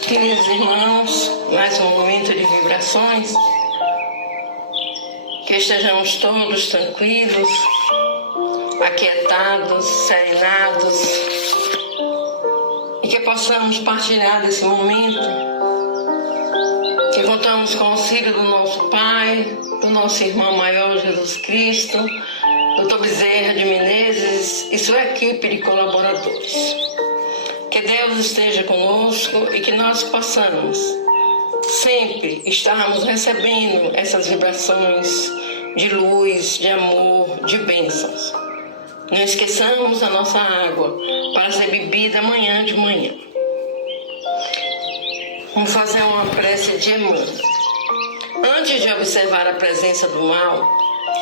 Queridos irmãos, mais um momento de vibrações, que estejamos todos tranquilos, aquietados, serenados, e que possamos partilhar desse momento, que contamos com o auxílio do nosso Pai, do nosso irmão maior Jesus Cristo, Dr. Bezerra de Menezes e sua equipe de colaboradores. Que Deus esteja conosco e que nós possamos sempre estarmos recebendo essas vibrações de luz, de amor, de bênçãos. Não esqueçamos a nossa água para ser bebida amanhã de manhã. Vamos fazer uma prece de Emmanuel. Antes de observar a presença do mal,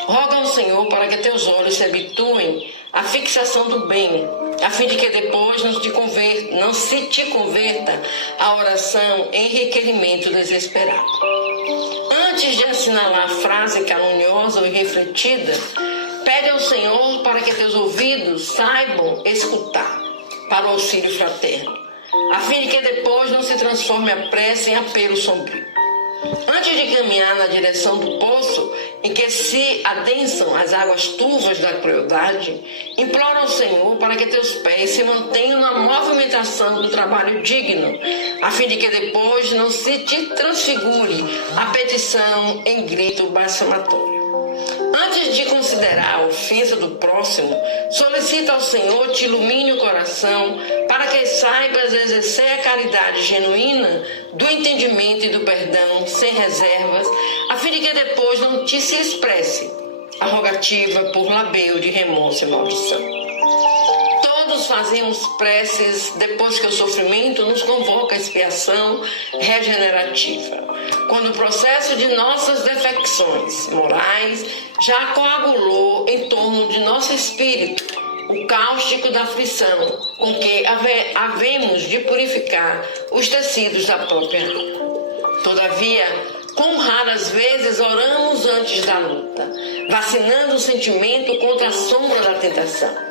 roga ao Senhor para que teus olhos se habituem à fixação do bem, a fim de que depois não se te converta a oração em requerimento desesperado. Antes de assinalar a frase caluniosa ou irrefletida, pede ao Senhor para que teus ouvidos saibam escutar para o auxílio fraterno, a fim de que depois não se transforme a prece em apelo sombrio. Antes de caminhar na direção do poço em que se adensam as águas turvas da crueldade, implora ao Senhor para que teus pés se mantenham na movimentação do trabalho digno, a fim de que depois não se te transfigure a petição em grito blasfematório. Antes de considerar a ofensa do próximo, solicita ao Senhor te ilumine o coração para que saibas exercer a caridade genuína do entendimento e do perdão sem reservas, a fim de que depois não te se expresse a rogativa por labeio de remorso e maldição. Todos fazemos preces depois que o sofrimento nos convoca a expiação regenerativa, quando o processo de nossas defecções morais já coagulou em torno de nosso espírito o cáustico da aflição com que havemos de purificar os tecidos da própria alma. Todavia, quão raras vezes oramos antes da luta, vacinando o sentimento contra a sombra da tentação.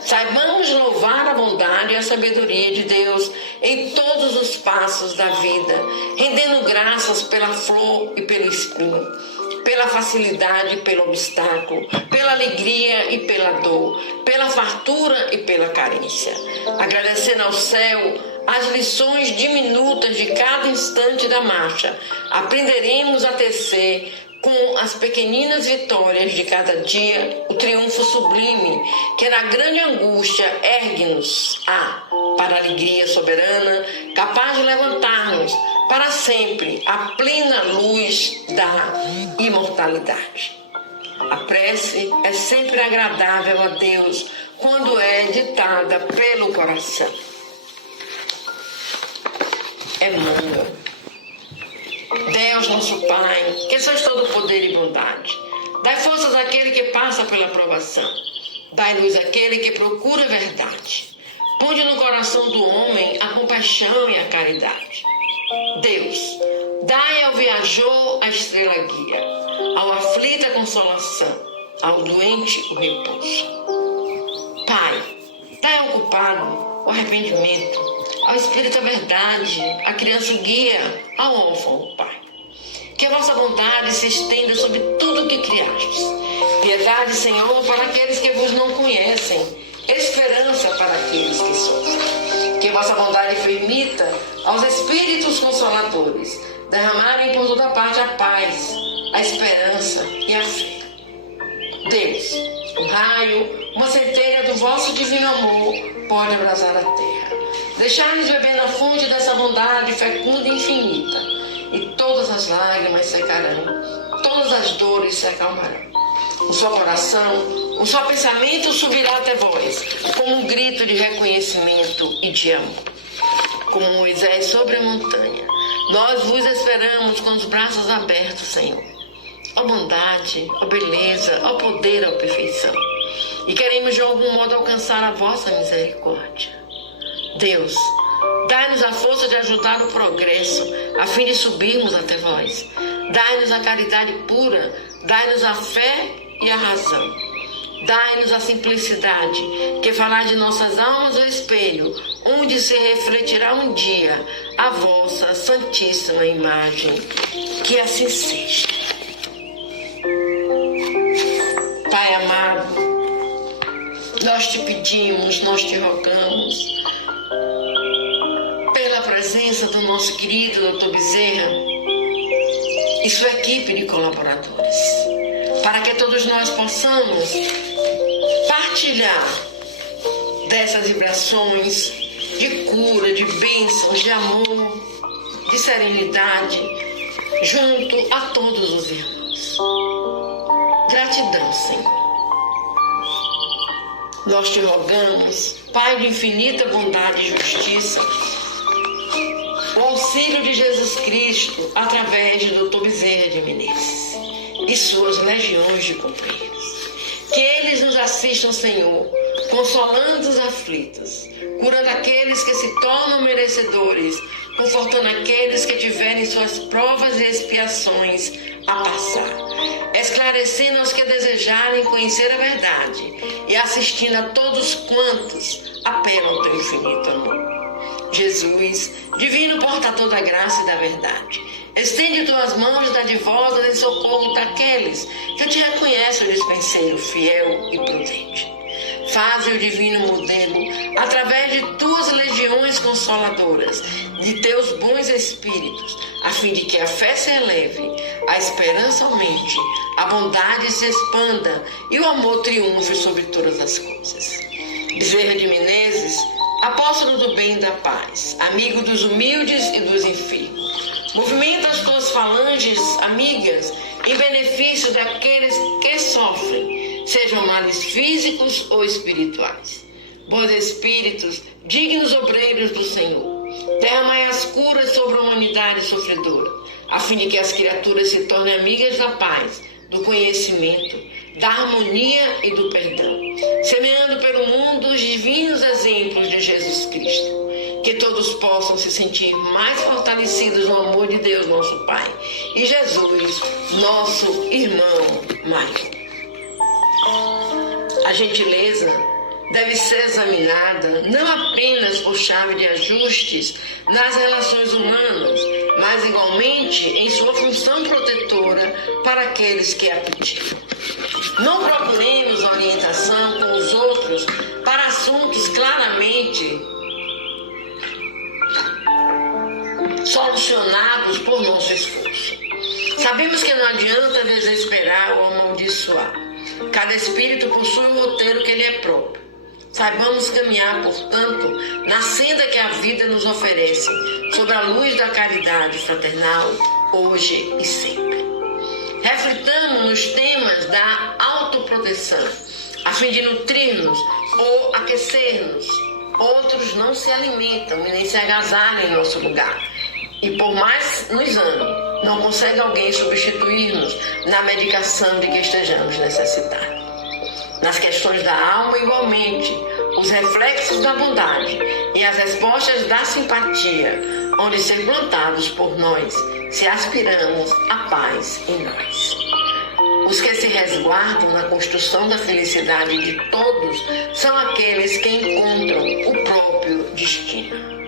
Saibamos louvar a bondade e a sabedoria de Deus em todos os passos da vida, rendendo graças pela flor e pelo espinho, pela facilidade e pelo obstáculo, pela alegria e pela dor, pela fartura e pela carência. Agradecendo ao céu as lições diminutas de cada instante da marcha, aprenderemos a tecer com as pequeninas vitórias de cada dia o triunfo sublime que na grande angústia ergue-nos para a alegria soberana, capaz de levantar-nos para sempre à plena luz da imortalidade. A prece é sempre agradável a Deus quando é ditada pelo coração. Emmanuel. Deus, nosso Pai, que sois todo poder e bondade, dai forças àquele que passa pela provação, dai luz àquele que procura a verdade. Ponde no coração do homem a compaixão e a caridade. Deus, dai ao viajor a estrela guia, ao aflito a consolação, ao doente o repouso. Pai, dai ao culpado o arrependimento, ao espírito a verdade, à criança o guia, ao órfão o Pai. Que a vossa bondade se estenda sobre tudo o que criastes. Piedade, Senhor, para aqueles que vos não conhecem, esperança para aqueles que sofrem. Que a vossa bondade permita aos espíritos consoladores derramarem por toda parte a paz, a esperança e a fé. Deus, um raio, uma centelha do vosso divino amor pode abrasar a terra. Deixai-nos beber na fonte dessa bondade fecunda e infinita, e todas as lágrimas secarão, todas as dores se acalmarão. O seu coração, o seu pensamento subirá até vós, como um grito de reconhecimento e de amor. Como Moisés sobre a montanha, nós vos esperamos com os braços abertos, Senhor. Ó bondade, ó beleza, ó poder, ó perfeição. E queremos de algum modo alcançar a vossa misericórdia. Deus, dai-nos a força de ajudar o progresso, a fim de subirmos até vós. Dai-nos a caridade pura, dai-nos a fé e a razão. Dai-nos a simplicidade, que falar de nossas almas o espelho, onde se refletirá um dia a vossa santíssima imagem. Que assim seja. Pai amado, nós te pedimos, nós te rogamos, pela presença do nosso querido Dr. Bezerra e sua equipe de colaboradores, para que todos nós possamos partilhar dessas vibrações de cura, de bênçãos, de amor, de serenidade, junto a todos os irmãos. Gratidão, Senhor. Nós te rogamos, Pai de infinita bondade e justiça, o auxílio de Jesus Cristo através de Dr. Bezerra de Menezes e suas legiões de companheiros. Que eles nos assistam, Senhor, consolando os aflitos, curando aqueles que se tornam merecedores, confortando aqueles que tiverem suas provas e expiações a passar, esclarecendo aos que desejarem conhecer a verdade e assistindo a todos quantos apelam ao teu infinito amor. Jesus, divino portador da graça e da verdade, estende tuas mãos dadivosas em socorro daqueles que te reconhecem o dispenseiro fiel e prudente. Faze o divino modelo através de tuas legiões consoladoras, de teus bons espíritos, a fim de que a fé se eleve, a esperança aumente, a bondade se expanda e o amor triunfe sobre todas as coisas. Bezerra de Menezes, apóstolo do bem e da paz, amigo dos humildes e dos enfermos, movimenta as tuas falanges amigas em benefício daqueles que sofrem, sejam males físicos ou espirituais. Bons espíritos, dignos obreiros do Senhor, derramai as curas sobre a humanidade sofredora, a fim de que as criaturas se tornem amigas da paz, do conhecimento, da harmonia e do perdão, semeando pelo mundo os divinos exemplos de Jesus Cristo. Que todos possam se sentir mais fortalecidos no amor de Deus, nosso Pai, e Jesus, nosso irmão maior. A gentileza deve ser examinada não apenas por chave de ajustes nas relações humanas, mas igualmente em sua função protetora para aqueles que a praticam. Não procuremos orientação com os outros para assuntos claramente solucionados por nosso esforço. Sabemos que não adianta desesperar ou amaldiçoar. Cada espírito possui um roteiro que lhe é próprio. Saibamos caminhar, portanto, na senda que a vida nos oferece, sob a luz da caridade fraternal, hoje e sempre. Reflitamos nos temas da autoproteção, a fim de nutrir-nos ou aquecer-nos. Outros não se alimentam e nem se agasalham em nosso lugar. E por mais nos ame, não consegue alguém substituir-nos na medicação de que estejamos necessitados. Nas questões da alma, igualmente, os reflexos da bondade e as respostas da simpatia hão de ser plantados por nós, se aspiramos à paz em nós. Os que se resguardam na construção da felicidade de todos são aqueles que encontram o próprio destino.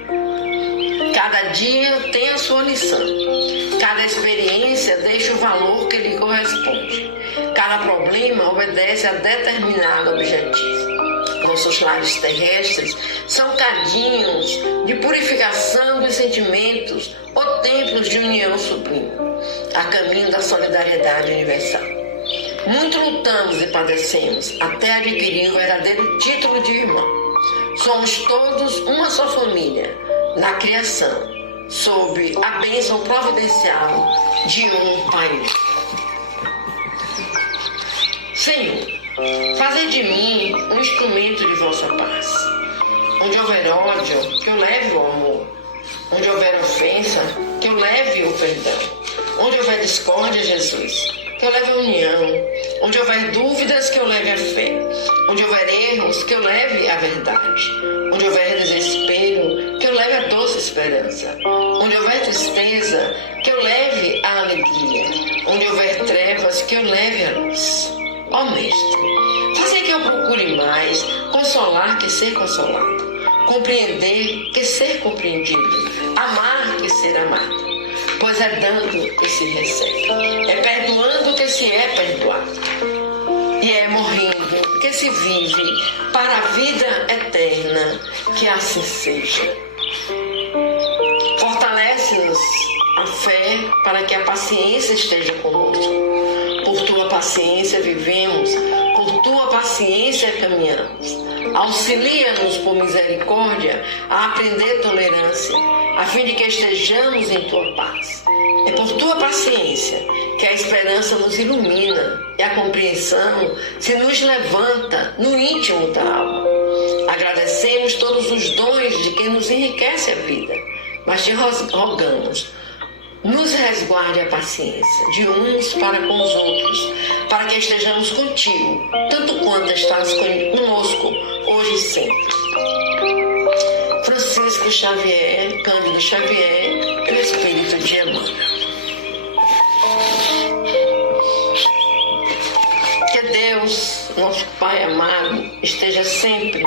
Cada dia tem a sua lição. Cada experiência deixa o valor que lhe corresponde. Cada problema obedece a determinado objetivo. Nossos lares terrestres são cadinhos de purificação dos sentimentos ou templos de união sublime, a caminho da solidariedade universal. Muito lutamos e padecemos até adquirir o verdadeiro título de irmão. Somos todos uma só família na criação, sob a bênção providencial de um Pai. Senhor, fazei de mim um instrumento de vossa paz. Onde houver ódio, que eu leve o amor. Onde houver ofensa, que eu leve o perdão. Onde houver discórdia, Jesus, que eu leve a união. Onde houver dúvidas, que eu leve a fé. Onde houver erros, que eu leve a verdade. Onde houver desespero, que eu leve a doce esperança. Onde houver tristeza, que eu leve a alegria. Onde houver trevas, que eu leve a luz. Ó Mestre, fazer que eu procure mais consolar que ser consolado, compreender que ser compreendido, amar que ser amado. Pois é dando que se recebe, é perdoando que se é perdoado, e é morrendo que se vive para a vida eterna, que assim seja. Fortalece-nos a fé para que a paciência esteja conosco. Por tua paciência vivemos, por tua paciência caminhamos. Auxilia-nos por misericórdia a aprender tolerância, a fim de que estejamos em tua paz. É por tua paciência que a esperança nos ilumina e a compreensão se nos levanta no íntimo da alma. Agradecemos todos os dons de quem nos enriquece a vida, mas te rogamos, nos resguarde a paciência de uns para com os outros, para que estejamos contigo, tanto quanto estás conosco, hoje e sempre. Francisco Xavier, Cândido Xavier, o Espírito de Emmanuel. Que Deus, nosso Pai amado, esteja sempre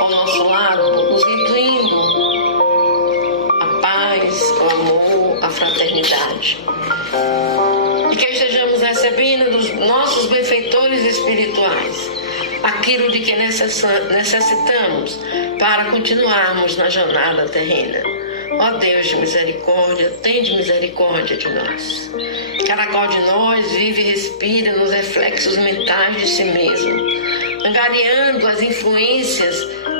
ao nosso lado, nos incluindo a paz, o amor, a fraternidade. E que estejamos recebendo dos nossos benfeitores espirituais aquilo de que necessitamos para continuarmos na jornada terrena. Ó Deus de misericórdia, tende misericórdia de nós. Cada qual de nós vive e respira nos reflexos mentais de si mesmo, angariando as influências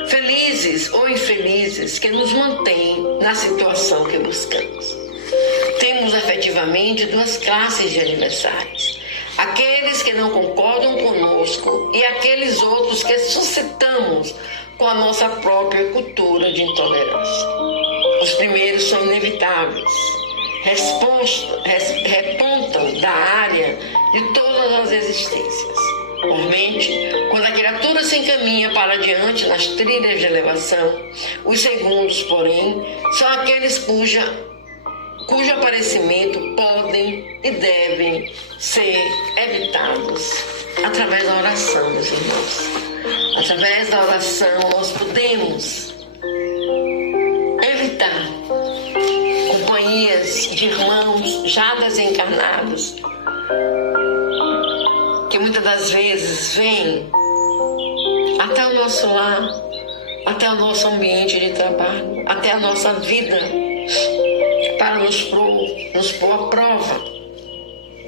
felizes ou infelizes que nos mantêm na situação que buscamos. Temos efetivamente duas classes de adversários: aqueles que não concordam conosco e aqueles outros que suscitamos com a nossa própria cultura de intolerância. Os primeiros são inevitáveis, repontam da área de todas as existências. Normalmente, quando a criatura se encaminha para diante nas trilhas de elevação, os segundos, porém, são aqueles cujo aparecimento podem e devem ser evitados através da oração, meus irmãos. Através da oração nós podemos evitar companhias de irmãos já desencarnados, que muitas das vezes vêm até o nosso lar, até o nosso ambiente de trabalho, até a nossa vida, para nos pôr à prova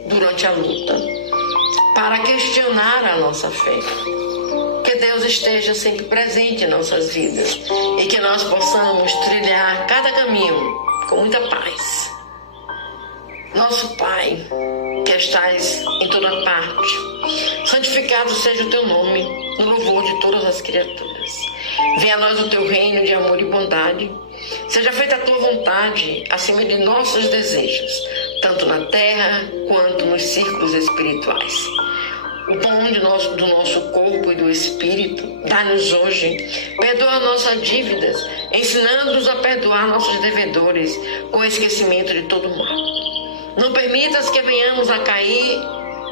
durante a luta, para questionar a nossa fé. Que Deus esteja sempre presente em nossas vidas e que nós possamos trilhar cada caminho com muita paz. Nosso Pai, que estás em toda parte, santificado seja o teu nome, no louvor de todas as criaturas. Venha a nós o teu reino de amor e bondade. Seja feita a tua vontade acima de nossos desejos, tanto na terra quanto nos círculos espirituais. O pão do nosso corpo e do espírito, dá-nos hoje. Perdoa nossas dívidas, ensinando-nos a perdoar nossos devedores, com esquecimento de todo mal. Não permitas que venhamos a cair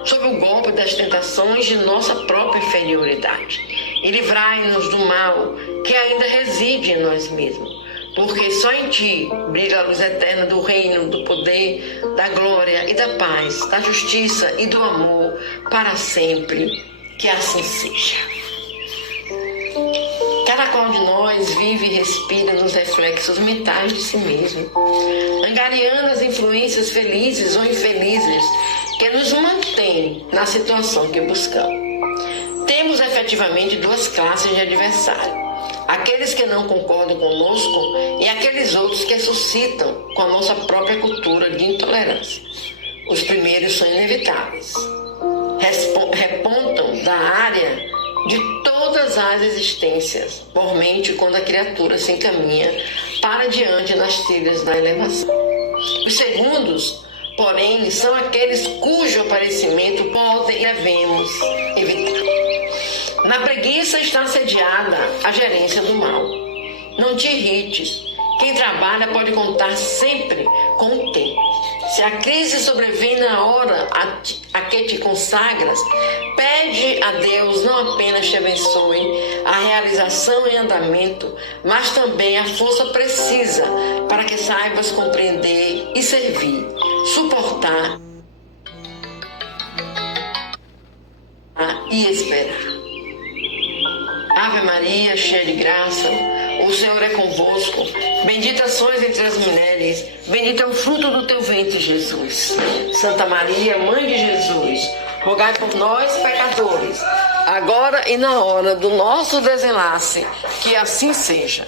sob o golpe das tentações de nossa própria inferioridade. E livrai-nos do mal que ainda reside em nós mesmos. Porque só em Ti brilha a luz eterna do reino, do poder, da glória e da paz, da justiça e do amor para sempre. Que assim seja. Cada qual de nós vive e respira nos reflexos mentais de si mesmo, angariando as influências felizes ou infelizes que nos mantêm na situação que buscamos. Temos efetivamente duas classes de adversários: aqueles que não concordam conosco e aqueles outros que suscitam com a nossa própria cultura de intolerância. Os primeiros são inevitáveis, repontam da área de todas as existências, mormente quando a criatura se encaminha para diante nas trilhas da elevação. Os segundos, porém, são aqueles cujo aparecimento podem e devemos evitar. Na preguiça está sediada a gerência do mal. Não te irrites Quem trabalha pode contar sempre com o tempo. Se a crise sobrevém na hora a que te consagras, pede a Deus não apenas te abençoe a realização em andamento, mas também a força precisa para que saibas compreender e servir, suportar e esperar. Ave Maria, cheia de graça, o Senhor é convosco. Bendita sois entre as mulheres, bendito é o fruto do teu ventre, Jesus. Santa Maria, Mãe de Jesus, rogai por nós, pecadores, agora e na hora do nosso desenlace, que assim seja.